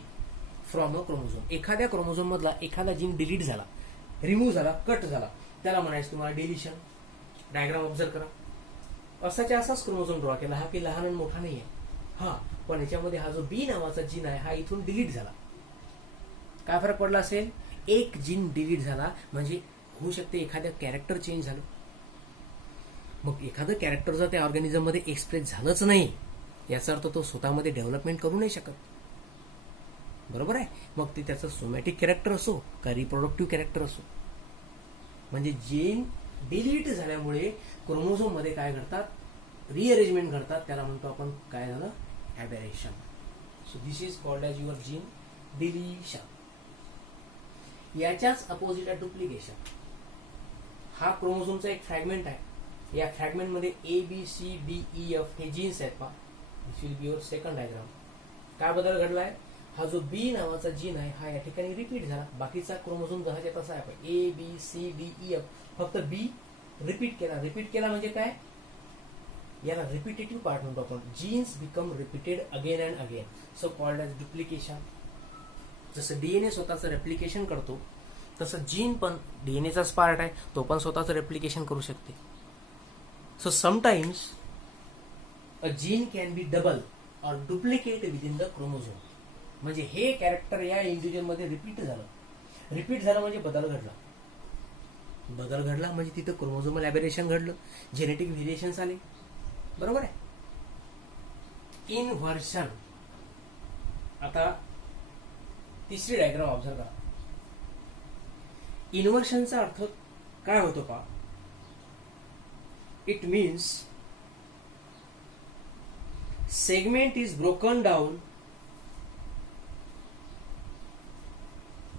from a chromosome. एखाद्या क्रोमोझोम मधला एखादा जीन डिलीट झाला, रिमूव्ह झाला, कट झाला, त्याला म्हणायचं तुम्हाला डिलिशन. डायग्राम ऑब्झर्व करा, असाच्या असाच क्रोमोझोम ड्रॉ केला, हा काही लहान आणि मोठा नाही आहे. हा पण याच्यामध्ये हा जो बी नावाचा जीन आहे हा इथून डिलीट झाला. काय फरक पडला असेल, एक जीन डिलीट झाला म्हणजे होऊ शकते एखाद्या कॅरेक्टर चेंज झालं. मग एखादं कॅरेक्टर जर त्या ऑर्गॅनिझम मध्ये एक्सप्रेस झालंच नाही, याचा अर्थ तो स्वतःमध्ये डेव्हलपमेंट करू नाही शकत, बरोबर आहे. मग ते त्याचं सोमॅटिक कॅरेक्टर असो का रिप्रोडक्टिव्ह कॅरेक्टर असो. म्हणजे जीन डिलीट झाल्यामुळे क्रोमोझोम मध्ये काय घडतात, रिअरेंजमेंट घडतात, त्याला म्हणतो आपण काय झालं, aberration. So this is called as your gene deletion. याच्याच अपोजिट आहे डुप्लिकेशन. हा क्रोमोझोमचा एक फ्रॅगमेंट आहे, या फ्रॅगमेंट मध्ये ABCDEF हे जीन्स आहेत पहा. This will be your second diagram. काय बदल घडलाय, हा जो बी नावाचा जीन आहे हा या ठिकाणी रिपीट झाला. बाकीचा क्रोमोझोम जसाच्या तसा आहे, ABCDEF फक्त बी रिपीट केला म्हणजे काय, याला रिपीटेटिव्ह पार्ट म्हणतो आपण. Genes become repeated again and again, so called as duplication. जसं DNA स्वतःचं रेप्लिकेशन करतो तसं जीन पण डीएनएचाच पार्ट आहे, तो पण स्वतःचं रेप्लिकेशन करू शकते. So sometimes a gene can be double और duplicate within the chromosome. म्हणजे हे कॅरेक्टर या इंडिव्हिज्युअल मध्ये रिपीट झालं म्हणजे बदल घडला म्हणजे तिथं क्रोमोझोमल ॲबेरेशन घडलं, जेनेटिक व्हेरिएशन्स आले. बरोबर आहे. इनव्हर्शन. आता तिसरी डायग्राम ऑब्झर्व करा. इन्व्हर्शनचा अर्थ काय होतो का? It means segment is broken down.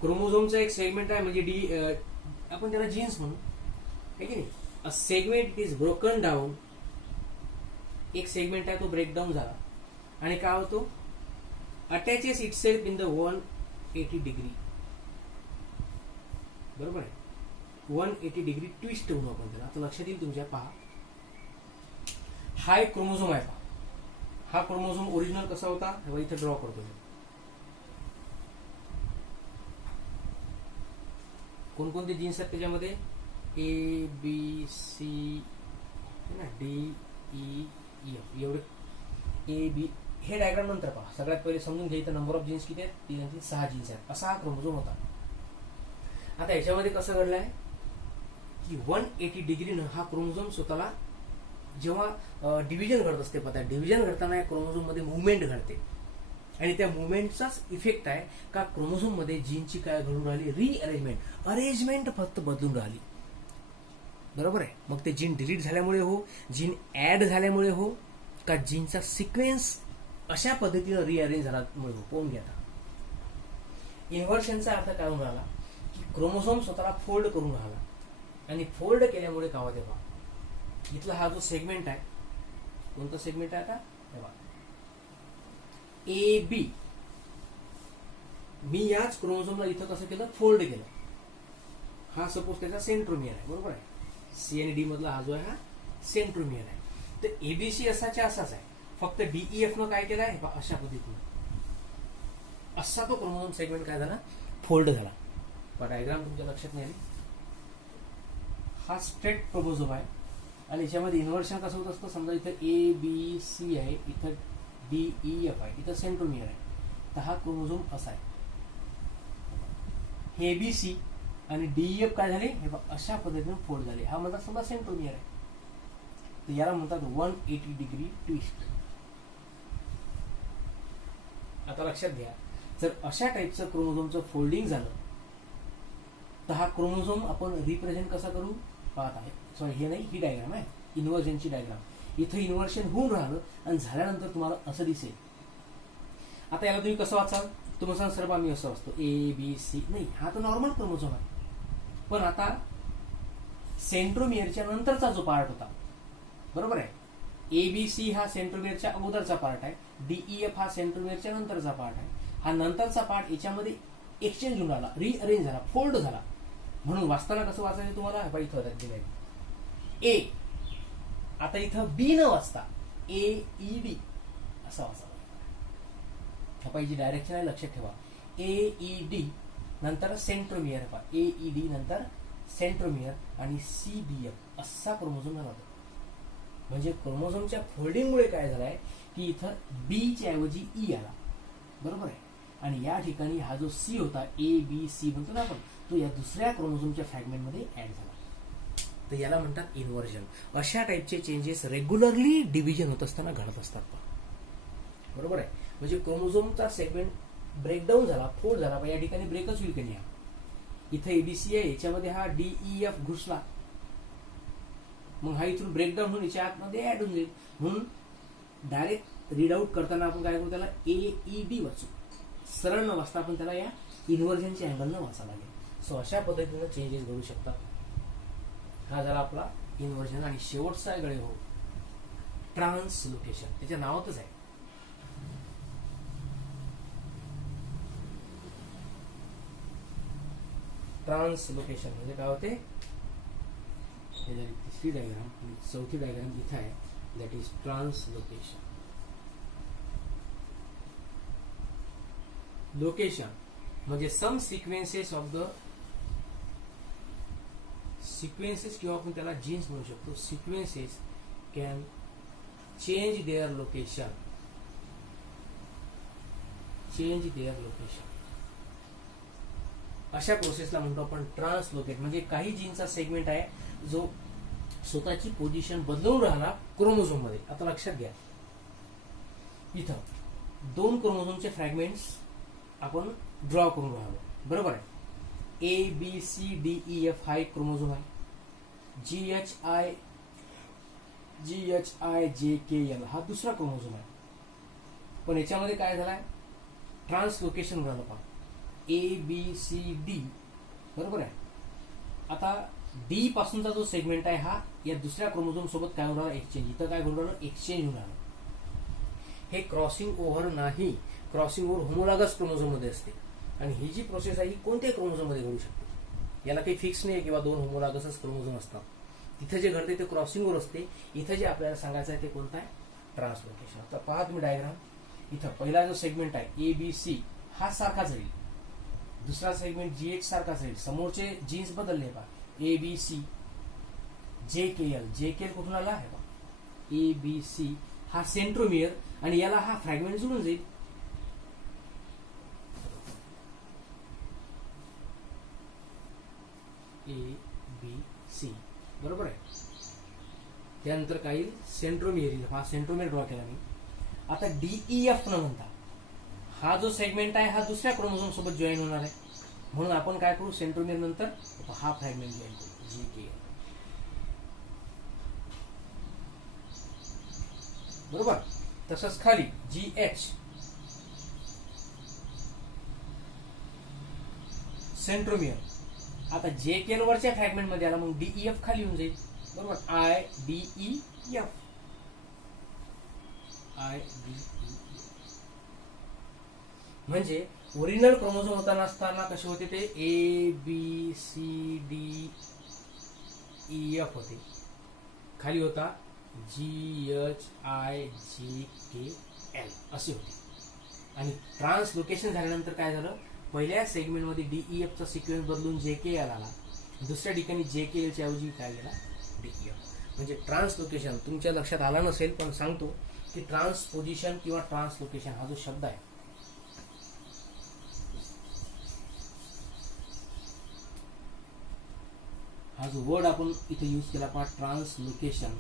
क्रोमोझोमचा एक सेगमेंट आहे म्हणजे आपण त्याला जीन्स म्हणू, आहे की नाही. A segment is broken down. एक सेगमेंट आहे तो ब्रेकडाऊन झाला आणि काय होतो? अटॅचेस इटसेल्फ इन द 180 डिग्री. बरोबर आहे. 180 डिग्री ट्विस्ट होऊन आपण त्याला. आता लक्षात येईल तुमच्या. पहा, हा एक क्रोमोझोम आहे. पहा, हा क्रोमोझोम ओरिजिनल कसा होता इथे ड्रॉ करतो. कोणकोणते जीन्स आहेत त्याच्यामध्ये? A B C D E F. एवढे ए बी. हे डायग्राम नंतर पहा. सगळ्यात पहिले समजून घ्या इथं नंबर ऑफ जीन्स किती आहेत. 3 आणि 3 6 जीन्स आहेत. असा हा क्रोमोझोम होता. आता याच्यामध्ये कसं घडलंय की 180 डिग्रीनं हा क्रोमोझोम स्वतःला जेव्हा डिव्हिजन घडत असते, पता डिव्हिजन घडताना या क्रोमोझोम मध्ये मुवमेंट घडते आणि त्या मुवमेंटचाच इफेक्ट आहे का क्रोमोझोम मध्ये जीनची काय घडून राहिली? रिअरेंजमेंट. अरेंजमेंट फक्त बदलून राहिली. बरोबर आहे. मग ते जीन डिलीट झाल्यामुळे हो, जीन ऍड झाल्यामुळे हो, का जीनचा सिक्वेन्स अशा पद्धतीनं रिअरेंज झाल्यामुळे हो. पाहून घ्या. इन्व्हर्शनचा अर्थ काय होऊन राहिला की क्रोमोझोम स्वतःला फोल्ड करून राहिला आणि फोल्ड केल्यामुळे काय होते? बघा, इथला हा जो सेगमेंट आहे, कोणता सेगमेंट आहे आता? A B. मी याच क्रोमोझोमला इथं कसं केलं? फोल्ड केलं. हा सपोज त्याचा सेंट्रोमियर आहे. बरोबर आहे. सी आणि डी मधला हा जो आहे हा सेंट्रोमियर आहे. तर एबीसी असाच्या असाच आहे, फक्त डीईएफ न काय केलं आहे? अशा पद्धतीने असा तो क्रोमोझोम सेगमेंट काय झाला? फोल्ड झाला. डायग्राम तुमच्या लक्षात नाही आली. हा स्ट्रेट क्रोमोझोम आहे आणि याच्यामध्ये इन्व्हर्शन कसं होत असतं? समजा इथं ए बी सी आहे, इथं डी ई एफ आहे, इथं सेंट्रोमियर आहे. तर हा क्रोमोझोम असा आहे. हे बी सी आणि डीईएफ काय झाले? हे अशा पद्धतीने फोल्ड झाले. हा म्हणतात समजा सेंट्रोमियर आहे. तर याला म्हणतात 180 डिग्री ट्विस्ट. आता लक्षात घ्या, जर अशा टाईपचं क्रोमोझोमचं फोल्डिंग झालं तर हा क्रोमोझोम आपण रिप्रेझेंट कसा करू पाहत आहे. सॉरी, हे नाही, ही डायग्राम आहे इन्व्हर्जनची डायग्राम. इथं इन्व्हर्शन होऊन राहिलं आणि झाल्यानंतर तुम्हाला असं दिसेल. आता याला तुम्ही कसं वाचाल? तुम्ही सांग सर मी असं वाचतो ए बी सी. नाही, हा तर नॉर्मल क्रोमोझोम आहे. पण आता सेंट्रोमियरच्या नंतरचा जो पार्ट होता, बरोबर आहे, ए बी सी हा सेंट्रोमियरच्या अगोदरचा पार्ट आहे, डीईएफ हा सेंट्रोमियरच्या नंतरचा पार्ट आहे. हा नंतरचा पार्ट याच्यामध्ये एक्सचेंज होऊन राहिला, रिअरेंज झाला, फोल्ड झाला. म्हणून वाचताना कसं वाचायचं तुम्हाला? इथं दिलंय ए. आता इथं बी न वाचता ए ई डी असं वाचावं. जी डायरेक्शन आहे लक्षात ठेवा. ए ई डी नंतर सेंट्रोमियर. ए ई डी नंतर सेंट्रोमियर आणि सी डी एफ असा क्रोमोझोम झाला होता. म्हणजे क्रोमोझोमच्या फोल्डिंगमुळे काय झालंय की इथं बी च्या ऐवजी ई आला. बरोबर आहे. आणि या ठिकाणी हा जो सी होता, ए बी सी म्हणतो ना आपण, तो या दुसऱ्या क्रोमोझोमच्या फ्रॅगमेंटमध्ये ऍड झाला. तर याला म्हणतात इन्व्हर्जन. अशा टाईपचे चेंजेस रेग्युलरली डिव्हिजन होत असताना घडत असतात. बरोबर आहे. म्हणजे क्रोमोझोमचा सेगमेंट ब्रेकडाऊन झाला, फोल्ड झाला, या ठिकाणी ब्रेकच होईल की नाही. इथं एबीसी आहे, याच्यामध्ये हा डीईएफ घुसला, मग हा इथून ब्रेकडाऊन होऊन याच्या आतमध्ये ऍड होऊन जाईल. म्हणून डायरेक्ट रीड आउट करताना आपण काय करू? त्याला ए ई डी वाचू. सरळ न वाचता आपण त्याला या इन्व्हर्जनच्या अँगलनं वाचावं लागेल. सो अशा पद्धतीनं चेंजेस घडू शकतात. हा झाला आपला इन्व्हर्जन. आणि शेवटचा आहे गळे हो, ट्रान्सलोकेशन. त्याच्या नावातच आहे. ट्रान्सलोकेशन म्हणजे काय होते? हे झाली तिसरी डायग्राम आणि चौथी डायग्राम इथं आहे, दॅट इज ट्रान्सलोकेशन. लोकेशन म्हणजे सम सिक्वेन्सेस ऑफ द सिक्वेन्सेस किंवा आपण त्याला जीन्स म्हणू शकतो. Sequences can change there location, change there location, अशा प्रोसेसला म्हणतो आपण ट्रान्सलोकेट. म्हणजे काही जीनचा सेगमेंट आहे जो स्वतःची पोझिशन बदलवून राहिला क्रोमोझोम मध्ये. आता लक्षात घ्या, इथं 2 क्रोमोझोमचे फ्रॅगमेंट्स आपण ड्रॉ करून राहिलो, बरोबर आहे. ABCDEF हा एक क्रोमोझोम आहे. GHIJKL हा दुसरा क्रोमोझोम आहे. पण याच्यामध्ये काय झालाय, ट्रान्सलोकेशन झालं पहा. ABCD, बरोबर आहे. आता डी पासूनचा जो सेगमेंट आहे हा या दुसऱ्या क्रोमोझोम सोबत काय होणार, एक्सचेंज. इथं काय होणार, एक्सचेंज होणार. हे क्रॉसिंग ओव्हर नाही, क्रॉसिंग ओव्हर होमोलॉगस क्रोमोझोम मध्ये असते. आणि ही जी प्रोसेस आहे ही कोणत्याही क्रोमोझोम मध्ये घडू शकते. याला काही फिक्स नाही किंवा 2 होमोलॉगसच क्रोमोझोम असतात. तिथे जे घडते ते क्रॉसिंग ओव्हर असते. इथं जे आपल्याला सांगायचं आहे ते कोणतं आहे, ट्रान्सलोकेशन. आता पहा तुम्ही डायग्राम, इथं पहिला जो सेगमेंट आहे ABC हा सारखाच राहील, दुसरा सेगमेंट GH सारखाच राहील, समोरचे जीन्स बदलले पहा. ABC JKL कुठून आला आहे पहा. ABC हा सेंट्रोमियर आणि याला हा फ्रॅगमेंट जोडून जाईल. ABC, बरोबर आहे. त्यानंतर काय येईल, सेंट्रोमियर येईल. हा सेंट्रोमियर ड्रॉ केला मी. आता DEF न म्हणता हा जो सेगमेंट आहे हा दुसऱ्या क्रोमोझोम सोबत जॉईन होणार आहे. म्हणून आपण काय करू, सेंट्रोमियर नंतर हा फ्रॅगमेंट जॉईन करू, GKL, बरोबर. तसंच खाली GH सेंट्रोमियर. आता JKL वरच्या फ्रॅगमेंट मध्ये आला, मग DEF खाली येऊन जाईल, बरोबर. IDEF. म्हणजे ओरिजिनल क्रोमोझोम होताना असताना कसे होते ते ABCDEF होते, खाली होता GHIJKL असे होते. आणि ट्रान्सलोकेशन झाल्यानंतर काय झालं, पहिल्या सेगमेंट मध्ये DEF चा सिक्वेन्स बदलून JKL आला, दुसऱ्या ठिकाणी JKL च्या ऐवजी काय गेला, DEF. म्हणजे ट्रान्सलोकेशन तुमच्या लक्षात आला नसेल पण सांगतो की ट्रान्सपोजिशन किंवा ट्रान्सलोकेशन हा जो शब्द आहे, हा जो वर्ड आपण इथे यूज केला पहा, ट्रान्सलोकेशन,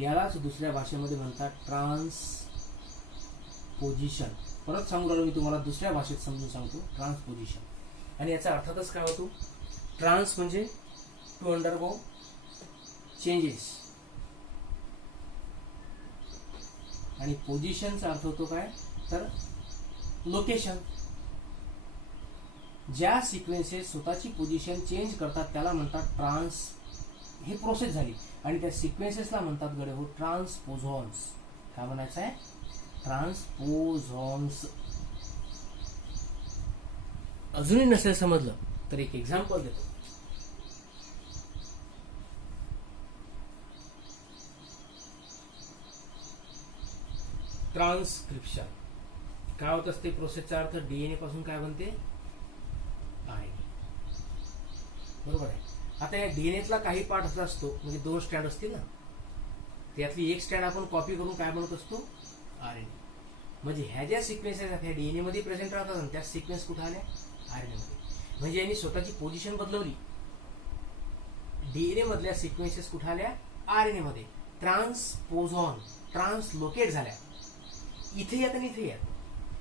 यालाच दुसऱ्या भाषेमध्ये म्हणतात ट्रान्सपोजिशन. परत सांगू राहिलो मी तुम्हाला, दुसऱ्या भाषेत समजून सांगतो, ट्रान्सपोजिशन. आणि याचा अर्थातच काय होतो, ट्रान्स म्हणजे टू अंडरगो चेंजेस, आणि पोझिशनचा अर्थ होतो काय, तर लोकेशन. ज्या सिक्वेन्सेस स्वतःची पोझिशन चेंज करतात त्याला म्हणतात ट्रान्स. हे प्रोसेस झाली आणि त्या सिक्वेन्सेसला म्हणतात गडे हो ट्रान्सपोझॉन्स. काय म्हणायचं आहे, ट्रान्सपोझॉन्स. अजूनही नसेल समजलं तर एक एक्झाम्पल देतो. ट्रान्सक्रिप्शन काय होत असते, प्रोसेसचा अर्थ DNA पासून काय बनते, RNA, बरोबर आहे. आता या DNAतला काही पार्ट असा असतो, म्हणजे 2 स्ट्रँड असतील ना, त्यातली एक स्ट्रँड आपण कॉपी करून काय बनवत असतो, RNA. म्हणजे ह्या ज्या सिक्वेन्सेस आहेत ह्या DNA मध्ये प्रेझेंट राहतात आणि त्या सिक्वेन्स कुठे आल्या, RNA मध्ये. म्हणजे यांनी स्वतःची पोझिशन बदलवली, DNA मधल्या सिक्वेन्सेस कुठे आल्या, RNA मध्ये. ट्रान्सपोझॉन, ट्रान्सलोकेट झाल्या. इथे यात आणि इथे यात,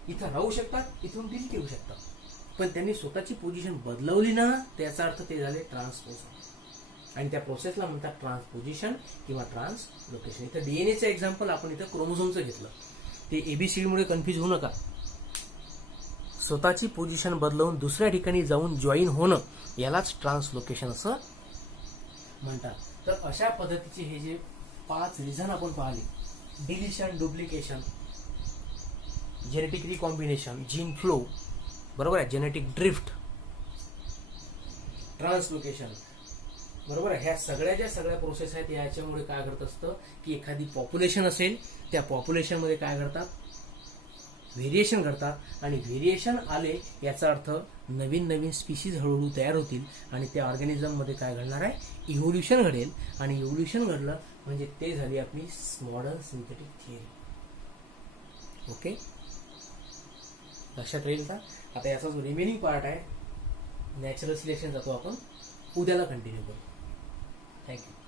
इथं राहू शकतात, इथून डिलीट येऊ शकतात, पण त्यांनी स्वतःची पोझिशन बदलवली ना, त्याचा अर्थ ते झाले ट्रान्सपोझॉन. आणि त्या प्रोसेसला म्हणतात ट्रान्सपोजिशन किंवा ट्रान्सलोकेशन. इथं DNAचं एक्झाम्पल आपण इथं क्रोमोझोमचं घेतलं. ते ABCD मुळे कन्फ्युज होऊ नका. स्वतःची पोझिशन बदलवून दुसऱ्या ठिकाणी जाऊन जॉईन होणं यालाच ट्रान्सलोकेशन असं म्हणतात. तर अशा पद्धतीचे हे जे 5 रिझन आपण पाहिले, deletion, duplication, genetic recombination, gene flow, बरोबर आहे, जेनेटिक ड्रिफ्ट, ट्रान्सलोकेशन, बरोबर आहे. ह्या सगळ्या प्रोसेस आहेत. याच्यामुळे काय घडत असतं की एखादी पॉप्युलेशन असेल, त्या पॉप्युलेशन मध्ये काय घडतात, व्हेरिएशन घडतात. आणि व्हेरिएशन आले याचा अर्थ नवीन नवीन स्पीशीज हळूहळू तयार होतील आणि त्या ऑर्गॅनिझम मध्ये काय घडणार आहे, इव्होल्युशन घडेल. आणि इव्होल्युशन घडलं म्हणजे ते झाली आपली मॉडर्न सिंथेटिक थिअरी. ओके, लक्षात राहील का? आता याचा जो रिमेनिंग पार्ट आहे नॅचरल सिलेक्शन जातो आपण उद्याला कंटिन्यू करू. थँक्यू.